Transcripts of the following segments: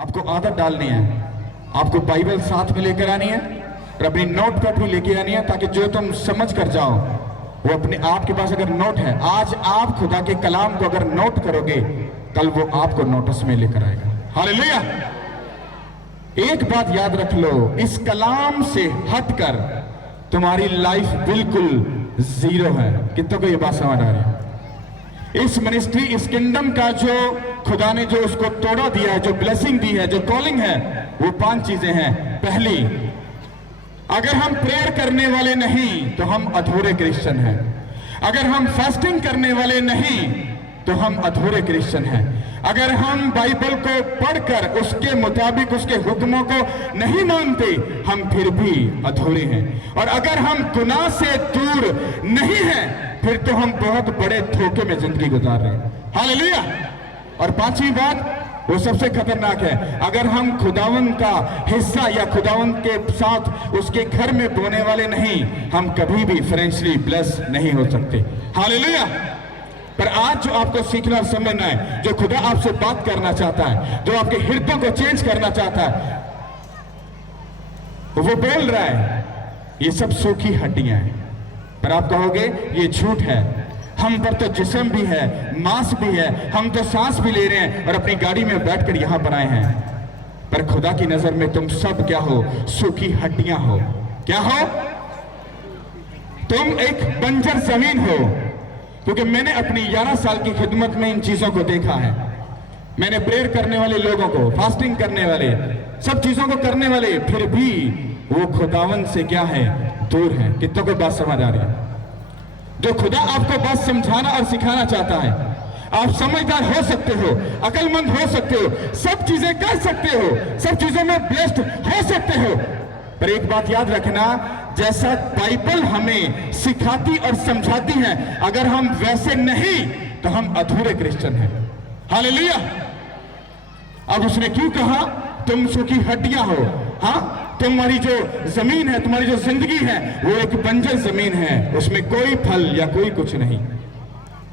आपको आदत डालनी है, आपको बाइबल साथ में लेकर आनी है और अपनी नोटपैड भी लेके आनी है, ताकि जो तुम समझ कर जाओ वो अपने आपके पास अगर नोट है, आज आप खुदा के कलाम को अगर नोट करोगे, कल वो आपको नोटिस में लेकर आएगा। हालेलुया। एक बात याद रख लो, इस कलाम से हटकर तुम्हारी लाइफ बिल्कुल जीरो है। कितनों को ये बात समझ आ रही है? इस मिनिस्ट्री, इस किंगडम का जो खुदा ने जो उसको तोड़ा दिया है, जो ब्लेसिंग दी है, जो कॉलिंग है, वो 5 चीजें हैं। पहली, अगर हम प्रेयर करने वाले नहीं तो हम अधूरे क्रिश्चियन हैं। अगर हम फास्टिंग करने वाले नहीं तो हम अधूरे क्रिश्चियन हैं। अगर हम बाइबल को पढ़कर उसके मुताबिक उसके हुक्मों को नहीं मानते, हम फिर भी अधूरे हैं। और अगर हम गुनाह से दूर नहीं हैं, फिर तो हम बहुत बड़े धोखे में जिंदगी गुजार रहे हैं। हालेलुया। और 5वीं बात, वो सबसे खतरनाक है, अगर हम खुदावंद का हिस्सा या खुदावंद के साथ उसके घर में बोने वाले नहीं, हम कभी भी फाइनेंशियली ब्लेस नहीं हो सकते। हालेलुया। पर आज जो आपको सीखना और समझना है, जो खुदा आपसे बात करना चाहता है, जो आपके हृदय को चेंज करना चाहता है, वो बोल रहा है ये सब सूखी हड्डियां हैं। पर आप कहोगे ये झूठ है, हम पर तो जिस्म भी है, मांस भी है, हम तो सांस भी ले रहे हैं और अपनी गाड़ी में बैठकर यहां पर आए हैं। पर खुदा की नजर में तुम सब क्या हो? सूखी हड्डियां हो। क्या हो? तुम एक बंजर जमीन हो। क्योंकि मैंने अपनी 11 साल की खिदमत में इन चीजों को देखा है। मैंने प्रेयर करने वाले लोगों को, फास्टिंग करने वाले, सब चीजों को करने वाले, फिर भी वो खुदावंद से क्या है? दूर है। कितनों को बात समझ आ रही है? जो खुदा आपको बात समझाना और सिखाना चाहता है, आप समझदार हो सकते हो, अकलमंद हो सकते हो, सब चीजें कर सकते हो, सब चीजों में ब्लेस्ड हो सकते हो, पर एक बात याद रखना, जैसा बाइबल हमें सिखाती और समझाती है, अगर हम वैसे नहीं तो हम अधूरे क्रिश्चियन हैं। हालेलुया। अब उसने क्यों कहा तुम सूखी हड्डियां हो? हाँ, तुम्हारी जो जमीन है, तुम्हारी जो जिंदगी है, वो एक बंजर जमीन है, उसमें कोई फल या कोई कुछ नहीं।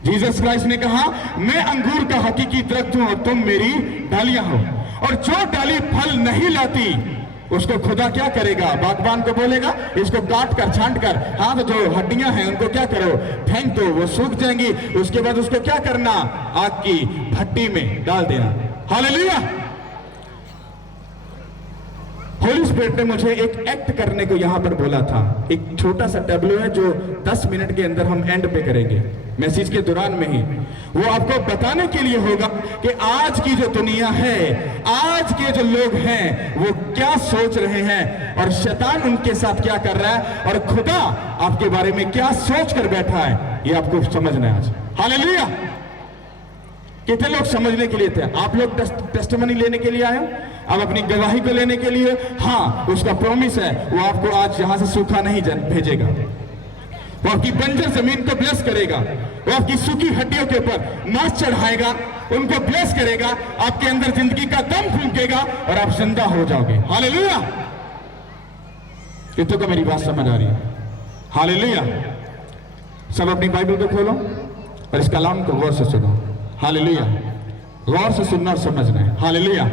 जीसस क्राइस्ट ने कहा मैं अंगूर का हकीकी दरख्त हूं और तुम मेरी डालियां हो। और जो डाली फल नहीं लाती उसको खुदा क्या करेगा? बागबान को बोलेगा इसको काट कर, छांट कर, हाँ तो जो हड्डियां हैं उनको क्या करो? फेंक दो, वो सूख जाएंगी। उसके बाद उसको क्या करना? आग की भट्टी में डाल देना। हालेलुया। होली स्पिरिट ने मुझे एक एक्ट करने को यहां पर बोला था। एक छोटा सा टैब्लो है जो 10 मिनट के अंदर हम एंड पे करेंगे, मैसेज के दौरान में ही। वो आपको बताने के लिए होगा कि आज की जो दुनिया है, आज के जो लोग हैं, वो क्या सोच रहे हैं और शैतान उनके साथ क्या कर रहा है और खुदा आपके बारे में क्या सोच कर बैठा है, ये आपको समझना है आज। हालेलुया। कितने लोग समझने के लिए थे? आप लोग टेस्टिमनी लेने के लिए आए हो, अब अपनी गवाही को लेने के लिए। हाँ, उसका प्रॉमिस है, वो आपको आज यहां से सूखा नहीं भेजेगा, वो आपकी बंजर जमीन को ब्लेस करेगा, वो आपकी सूखी हड्डियों के ऊपर मांस चढ़ाएगा, उनको ब्लेस करेगा, आपके अंदर जिंदगी का दम फूंकेगा और आप जिंदा हो जाओगे। हालेलुया। कितनों को मेरी बात समझ आ रही है? हालेलुया। सब अपनी बाइबल को खोलो और इस कलाम को गौर से सुनो। हालेलुया। गौर से सुनना और समझना है। हालेलुया।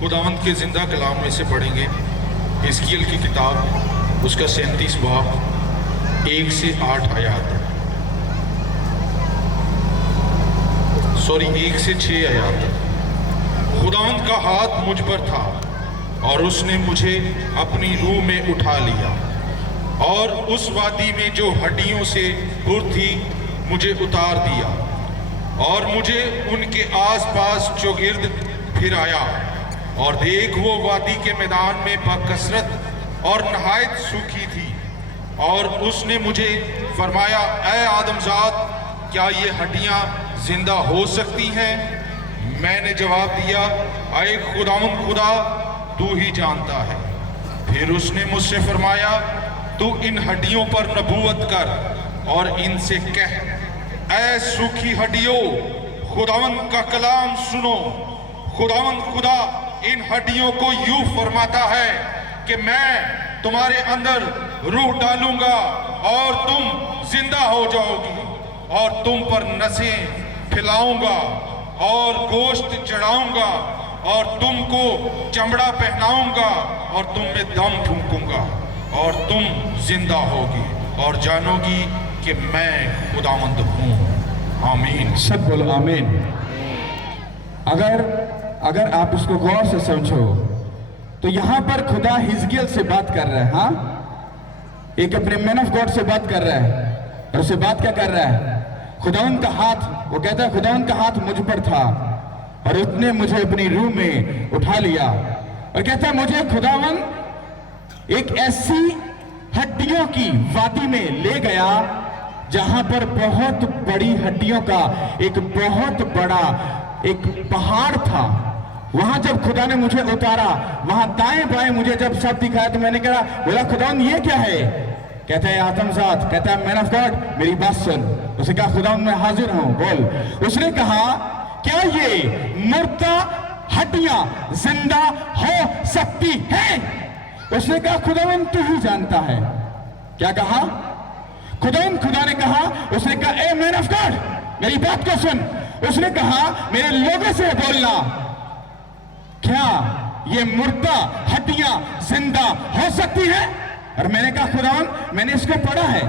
खुदावंद के जिंदा कलाम में से पढ़ेंगे हिजकिय्याह की किताब, उसका 37 बाब 1 से 8 आयत, 1 से 6 आयत। खुदावंद का हाथ मुझ पर था और उसने मुझे अपनी रूह में उठा लिया और उस वादी में जो हड्डियों से पुर थी मुझे उतार दिया और मुझे उनके आसपास चौगिर्द फिराया और देख वो वादी के मैदान में बकसरत और नहायत सूखी थी। और उसने मुझे फरमाया, ऐ आदमजात, क्या ये हड्डियां जिंदा हो सकती हैं? मैंने जवाब दिया, ऐ खुदावंद खुदा, तू ही जानता है। फिर उसने मुझसे फरमाया, तू इन हड्डियों पर नबूवत कर और इनसे कह, ऐ सूखी हड्डियों, खुदावंद का कलाम सुनो। खुदावंद खुदा इन हड्डियों को यूं फरमाता है कि मैं तुम्हारे अंदर रूह डालूंगा और तुम जिंदा हो जाओगी और तुम पर नसें फैलाऊंगा और गोश्त चढ़ाऊंगा और तुमको चमड़ा पहनाऊंगा और तुम में दम फूंकूंगा और तुम जिंदा होगी और जानोगी कि मैं खुदावंद हूं। आमीन। सब बोलो आमीन। अगर आप इसको गौर से समझो तो यहां पर खुदा हिजकिय्याह से बात कर रहा है। हाँ, एक अपने मैन ऑफ गॉड से बात कर रहा है और उससे बात क्या कर रहा है? खुदावंद का हाथ, वो कहता है खुदावंद का हाथ मुझ पर था और उसने मुझे अपनी रूह में उठा लिया और कहता है मुझे खुदावंद एक ऐसी हड्डियों की वादी में ले गया जहां पर बहुत बड़ी हड्डियों का एक बहुत बड़ा एक पहाड़ था। वहां जब खुदा ने मुझे उतारा, वहां दाएं बाएं मुझे जब सब दिखाया तो मैंने कहा, बोला खुदावंद ये क्या है? कहता है आदमजात, कहता है मैन ऑफ गॉड मेरी बात सुन। उसे कहा खुदावंद मैं हाजिर हूं, बोल। उसने कहा क्या ये मुर्दा हड्डियां जिंदा हो सकती हैं? उसने कहा खुदावंद तू ही जानता है। क्या कहा? खुदा ने कहा, उसने कहा ए मैन ऑफ गॉड मेरी बात को सुन। उसने कहा मेरे लोगों से बोलना, क्या ये मुर्दा हड्डियां जिंदा हो सकती है? और मैंने कहा खुदावंद मैंने इसको पढ़ा है,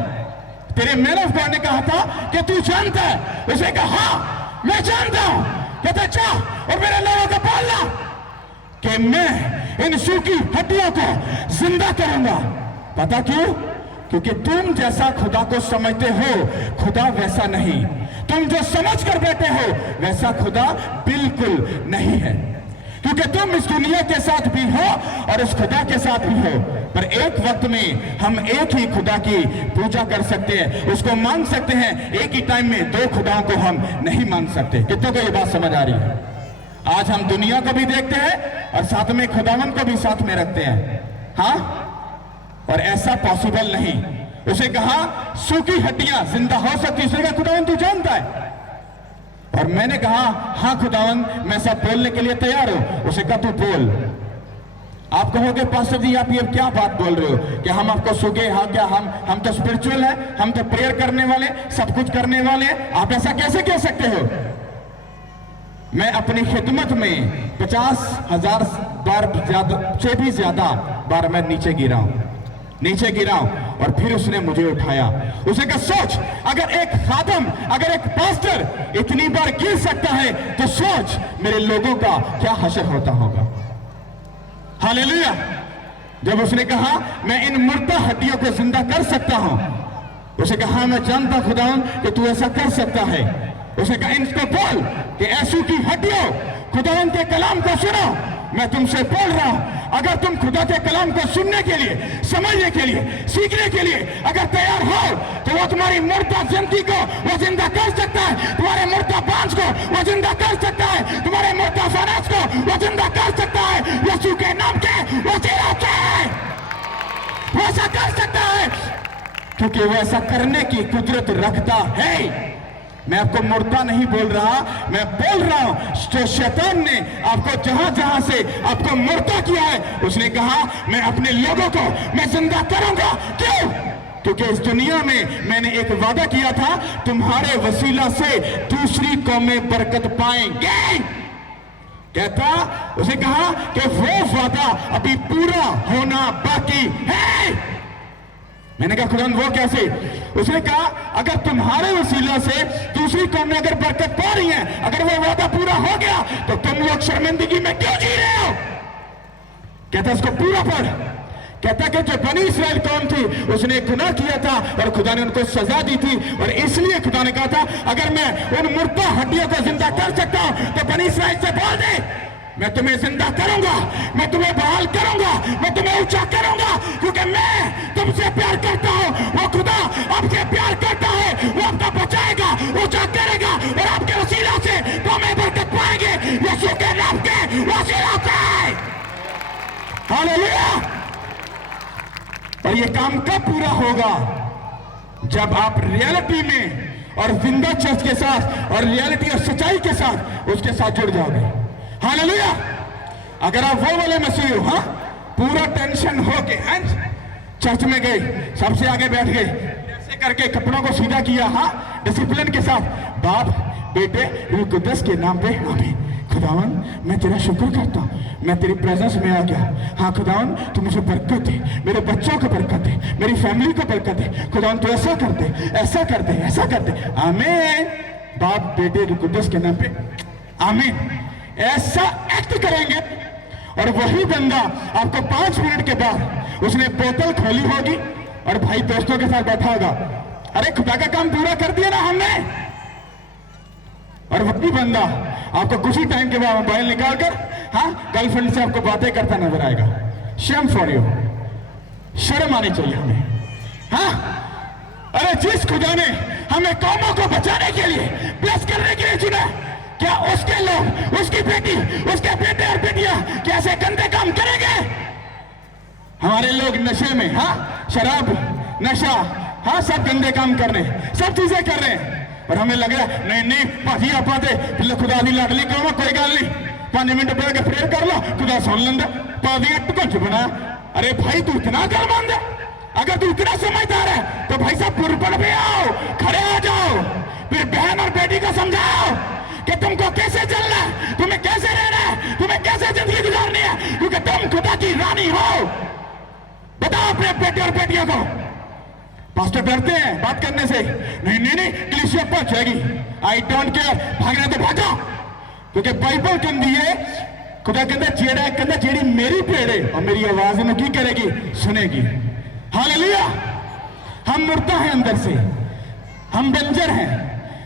तेरे मैन ऑफ गॉड ने कहा था कि तू जानता है। उसने कहा हाँ मैं जानता हूं। कहता जा और मेरे लोगों को बोलना कि मैं इन सूखी हड्डियों को जिंदा करूंगा। पता क्यों? क्योंकि तुम जैसा खुदा को समझते हो खुदा वैसा नहीं, तुम जो समझ कर बैठे हो वैसा खुदा बिल्कुल नहीं है। क्योंकि तुम इस दुनिया के साथ भी हो और इस खुदा के साथ भी हो, पर एक वक्त में हम एक ही खुदा की पूजा कर सकते हैं, उसको मान सकते हैं। एक ही टाइम में दो खुदाओं को हम नहीं मान सकते। कितनों को ये बात समझ आ रही है? आज हम दुनिया को भी देखते हैं और साथ में खुदावन को भी साथ में रखते हैं। हाँ, और ऐसा पॉसिबल नहीं। उसे कहा सूखी हड्डियां जिंदा हो सकती, उसने कहा खुदावन तू जानता है। और मैंने कहा हाँ खुदावन मैं सब बोलने के लिए तैयार हूं। उसे कहा तू बोल। आप कहोगे पास्टर जी आप ये क्या बात बोल रहे हो कि हम आपको सूखे? हाँ क्या हम तो स्पिरिचुअल है, हम तो प्रेयर करने वाले, सब कुछ करने वाले हैं, आप ऐसा कैसे कह सकते हो? मैं अपनी खिदमत में 50,000 बार से भी ज्यादा बार मैं नीचे गिरा हूं और फिर उसने मुझे उठाया। उसे कहा सोच, अगर एक खादम, अगर एक पास्टर इतनी बार गिर सकता है तो सोच मेरे लोगों का क्या हशर होता होगा। हालेलुया। जब उसने कहा मैं इन मुर्दा हड्डियों को जिंदा कर सकता हूं, उसे कहा मैं जानता खुदावन कि तू ऐसा कर सकता है। उसे कहा इनको बोल कि ऐसू की हड्डियों खुदावन के कलाम को सुनो। मैं तुमसे बोल रहा हूं, अगर तुम खुदा के कलाम को सुनने के लिए, समझने के लिए, सीखने के लिए अगर तैयार हो तो वो तुम्हारी मुर्दा जिंदगी को वो जिंदा कर सकता है, तुम्हारे मुर्दा बांझ को वो जिंदा कर सकता है, तुम्हारे मुर्दा फराज को वो जिंदा कर सकता है। यीशु के नाम के वो जिलाता है, वो ऐसा कर सकता है क्योंकि वो ऐसा करने की कुदरत रखता है। मैं आपको मुर्दा नहीं बोल रहा, मैं बोल रहा हूं जो शैतान ने आपको जहां जहां से आपको मुर्दा किया है, उसने कहा मैं अपने लोगों को मैं जिंदा करूंगा। क्यों? क्योंकि इस दुनिया में मैंने एक वादा किया था, तुम्हारे वसीला से दूसरी कौमें बरकत पाएंगे। कहता, उसे कहा कि वो वादा अभी पूरा होना बाकी है। मैंने कहा खुदा वो कैसे? उसने कहा अगर तुम्हारे वसीला से दूसरी कौमें अगर बरकत पा रही हैं, अगर वो वादा पूरा हो गया तो तुम लोग शर्मिंदगी में क्यों जी रहे हो? कहता उसको पूरा पढ़। कहता कि जो बनी इस्राएल कौम थी उसने गुनाह किया था और खुदा ने उनको सजा दी थी, और इसलिए खुदा ने कहा था अगर मैं उन मुर्दा हड्डियों को जिंदा कर सकता हूं तो बनी इस्राएल से बोल दे मैं तुम्हें जिंदा करूंगा, मैं तुम्हें बहाल करूंगा, मैं तुम्हें ऊंचा करूंगा, क्योंकि मैं तुमसे प्यार करता हूं। वो खुदा आपसे प्यार करता है, वो आपको बचाएगा, ऊंचा करेगा और आपके वसीला से तुम्हें बरकत पाएंगे। यीशु के नाम के वसीला से। हालेलुया। और ये काम कब पूरा होगा? जब आप रियलिटी में और जिंदा चर्च के साथ और रियलिटी और सच्चाई के साथ उसके साथ जुड़ जाओगे। हालेलुया। अगर आप वो वाले मसीह हो, हाँ, पूरा टेंशन हो के चर्च में गए, सबसे आगे बैठ गए, जैसे करके कपड़ों को सीधा किया, हाँ, डिसिप्लिन के साथ। बाप, बेटे, रूह कुद्दस के नाम पे आमीन। खुदावन मैं तेरा शुक्र करता हूँ, मैं तेरी प्रेजेंस में आ गया। हाँ खुदावन तू मुझे बरकत दे, मेरे बच्चों को बरकत दे, मेरी फैमिली को बरकत दे। खुदावन तू ऐसा कर दे, ऐसा कर दे, ऐसा कर दे। आमीन। बाप, बेटे, रूह कुद्दस के नाम पे आमीन। ऐसा एक्ट करेंगे और वही बंदा आपको 5 मिनट के बाद उसने बोतल खोली होगी और भाई दोस्तों के साथ बैठा होगा, अरे खुदा का काम पूरा कर दिया ना हमने। और वही बंदा आपको कुछ ही टाइम के बाद मोबाइल निकालकर, हाँ, गर्लफ्रेंड से आपको बातें करता नजर आएगा। शेम फॉर यू, शर्म आनी चाहिए हमें। हाँ, अरे जिस खुदा ने हमें कौमों को बचाने के लिए, ब्लेस करने के लिए चुना, क्या उसके लोग, उसकी बेटी, उसके बेटे और बेटियां कैसे गंदे काम करेंगे? हमारे लोग नशे में, हाँ, शराब, नशा, हाँ, सब गंदे काम कर रहे हैं, सब चीजें कर रहे हैं। और हमें लग रहा है नहीं नहीं भाजी आप आते खुदा दी लाडली करो, कोई गल नहीं, 5 मिनट बैठ के प्रेयर कर लो, खुदा सुन लेंदा। पादी कुछ बना। अरे भाई तू इतना गलमंद है, अगर तू इतना समझदार है तो भाई साहब पुरपड़ पे आओ, खड़े आ जाओ, फिर बहन और बेटी को समझाओ कि तुमको कैसे चलना है, तुम्हें कैसे रहना है, तुम्हें कैसे जिंदगी गुजारनी है, क्योंकि तुम खुदा की रानी हो। बताओ अपने बेटे और बेटियों को। पास्टर डरते हैं बात करने से, नहीं नहीं नहीं कलीसिया पहुंच जाएगी, आई डोंट केयर, भागना तो भागो। क्योंकि बाइबल कहती है, खुदा कहता जेड़ी मेरी भेड़ है और मेरी आवाज में की करेगी, सुनेगी। हालेलुया। हम मुर्दा हैं अंदर से, हम बंजर हैं,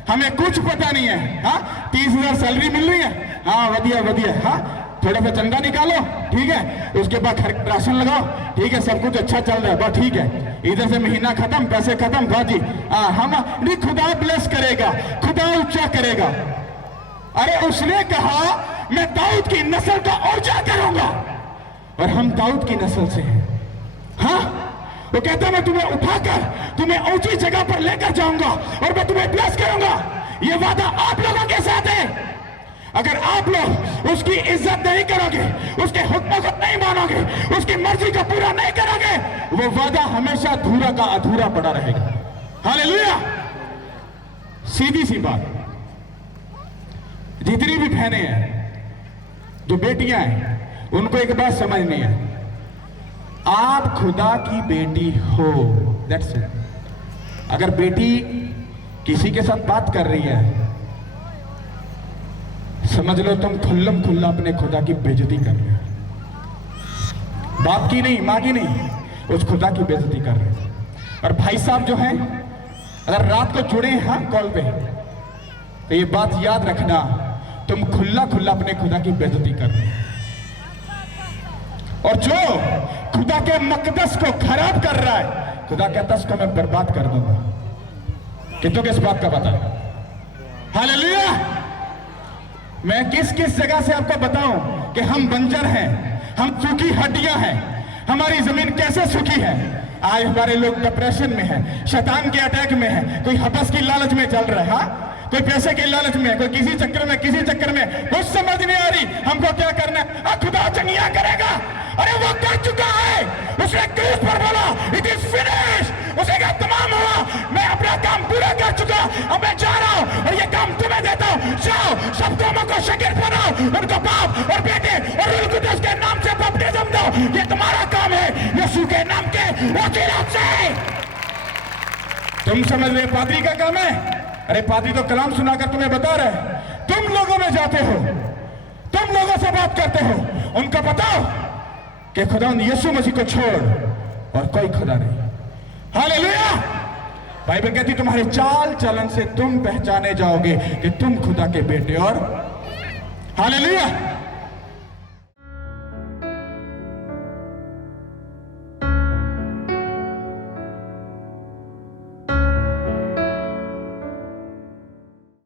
हमें कुछ पता नहीं है। हाँ, 30,000 सैलरी मिल रही है, हाँ वधिया वधिया, हाँ, थोड़ा सा चंदा निकालो, ठीक है, उसके बाद राशन लगाओ, ठीक है, सब कुछ अच्छा चल रहा है, बस ठीक है, इधर से महीना खत्म, पैसे खत्म, बाजी। हम नहीं, खुदा ब्लेस करेगा, खुदा ऊंचा करेगा। अरे उसने कहा मैं दाऊद की नस्ल का ऊंचा करूंगा, और हम दाऊद की नस्ल से हैं। हाँ, वो कहता मैं तुम्हें उठाकर तुम्हें ऊंची जगह पर लेकर जाऊंगा और मैं तुम्हें ब्लेस करूंगा। ये वादा आप लोगों के साथ है। अगर आप लोग उसकी इज्जत नहीं करोगे, उसके हुक्मों को नहीं मानोगे, उसकी मर्जी को पूरा नहीं करोगे, वो वादा हमेशा अधूरा का अधूरा पड़ा रहेगा। हालेलुया। सीधी सी बात, जितनी भी बहनें हैं, जो बेटियां हैं, उनको एक बात समझनी है, आप खुदा की बेटी हो, दैट्स इट। अगर बेटी किसी के साथ बात कर रही है, समझ लो तुम खुल्लम खुल्ला अपने खुदा की बेइज्जती कर रहे हो। बाप की नहीं, मां की नहीं, उस खुदा की बेइज्जती कर रहे हो। और भाई साहब जो हैं, अगर रात को जुड़े हैं, हाँ, कॉल पे, तो ये बात याद रखना, तुम खुल्ला खुल्ला अपने खुदा की बेइज्जती कर रहे हो। और जो खुदा के मकदस को खराब कर रहा है, खुदा कहता है उसको मैं बर्बाद कर दूंगा। कितनों किस बात का पता है? हालेलुया। मैं किस किस जगह से आपको बताऊं कि हम बंजर हैं, हम सूखी हड्डियां हैं, हमारी जमीन कैसे सूखी है। आज हमारे लोग डिप्रेशन में हैं, शैतान के अटैक में हैं, कोई हबस की लालच में चल रहा है, हाँ, कोई पैसे के लालच में, कोई किसी चक्कर में, किसी चक्कर में, कुछ समझ नहीं आ रही हमको क्या करना है। खुदा चंगिया करेगा। अरे वो कर चुका है, उसने क्रूस पर बोला इट इज फिनिश, उसे क्या तमाम हुआ, मैं अपना काम पूरा कर चुका, अब मैं जा रहा हूं और ये काम तुम्हें देता हूं, जाओ सब कौमों को शागिर्द बनाओ, उनको बाप और बेटे और रूह कुद्दस के नाम से बपतिस्म दो। ये तुम्हारा काम है, यीशु के नाम के वकीलात से। तुम समझ रहे पादरी का काम है? अरे पादरी तो कलाम सुनाकर तुम्हें बता रहे, तुम लोगों में जाते हो, तुम लोगों से बात करते हो, उनको बताओ कि खुदा यीशु मसीह को छोड़ और कोई खुदा नहीं। हालेलुया। बाइबल कहती तुम्हारे चाल चलन से तुम पहचाने जाओगे कि तुम खुदा के बेटे और हालेलुया।